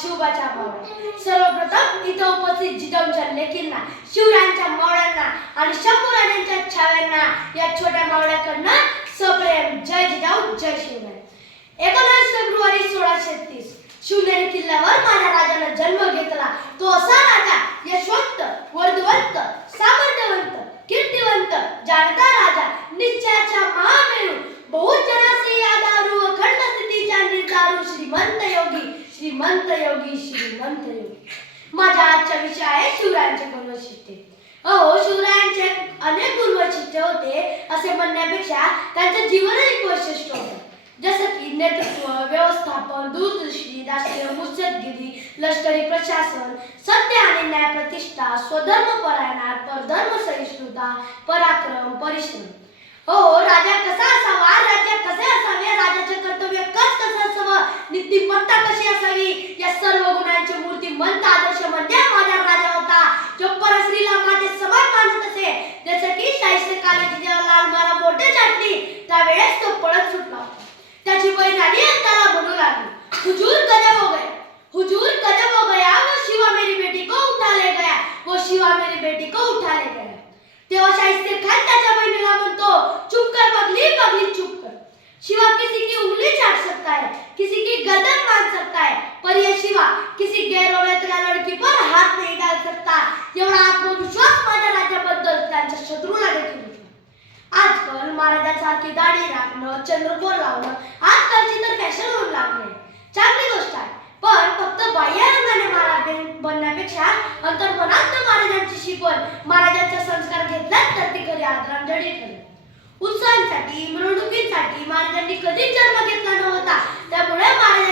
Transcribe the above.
शिवबाच्या मावळ्या. सर्वप्रथम इथं उपस्थित जिजाऊंच्या लेकींना, शिवरायांच्या मावळ्यांना आणि शंभूराजांच्या छाव्यांना या छोट्या मावळ्याकडनं सप्रेम जय जिजाऊ जय शिवराय. 19 फेब्रुवारी 1630 शिवनेरी किल्ल्यावर माझ्या राजानं जन्म घेतला. तो असा राजा यशवंत, वर्धवंत, सामर्थ्यवंत, कीर्तिवंत, जाणता राजा, निश्चयाचा महामेरू, बहुत जनासी आधारू, अखंड स्थितीच्या निर्धारू, श्रीमंत योगी, श्रीमंत योगी, श्रीमंत योगी. माझा आजचा विषय आहे शिवरायांचे गुणवैशिष्ट्ये. अहो, शिवरायांचे अनेक गुणवैशिष्ट्ये होते असे म्हणण्यापेक्षा त्यांचे जीवन एक वैशिष्ट्य होते. जसं की नेतृत्व, व्यवस्थापन, दूरदृष्टी, राष्ट्रीय मुत्सद्देगिरी, लष्करी प्रशासन, सत्य आणि न्याय प्रतिष्ठा, स्वधर्मपरायणता, परधर्म सहिष्णुता, पराक्रम, परिश्रम. हो, राजा कसा असावा, राज्य कसे असावे, राजाचे कर्तव्य कसं असावं, नीतिमत्ता कशी असावी, या सर्व गुणांची मूर्तिमंत आदर्श म्हणजे माझा राजा होता, जो परस्त्रीला माते समान मानत असे. जसं की शाहिस्ते खानाची जेव्हा लाल महाराज मोठे छाटली त्यावेळेस तो पळत सुटला होता. त्याची बहीण आली आणि त्याला म्हणू लागली, हुजूर कदम हो गया, हुजूर कदम हो गया, वो शिवा मेरी बेटी को उठा ले गया, वो शिवा मेरी बेटी को उठा ले गया. तेव्हा शाहिस्ते खान त्याच्या बहिणीला म्हणतो, चुप कर पगली, पगली चुप कर. शिवा किसी की उंगली चाट सकता है, किसी की गर्दन बांध सकता है, पर ये शिवा किसी गैर औरतल्या लड़की पर हात नहीं डाल सकता. एवढा आत्मविश्वास माझ्या राज्याबद्दल त्यांच्या शत्रूला देखील होता. आजकाल महाराजांसारखी दाढी राखणं, चंद्रकोर लावणं आजकालची तर फॅशन होऊन लागली. चांगली गोष्ट आहे, पण फक्त बाह्य रंगाने महाराज बनण्यापेक्षा अंतर्मनात महाराजांची शिकवण, महाराजांचे संस्कार घेतलात तर ती खरी आदरांजली ठरेल. उत्सवांसाठी, मिरवणुकींसाठी महाराजांनी कधीच जन्म घेतला नव्हता. त्यामुळे महाराज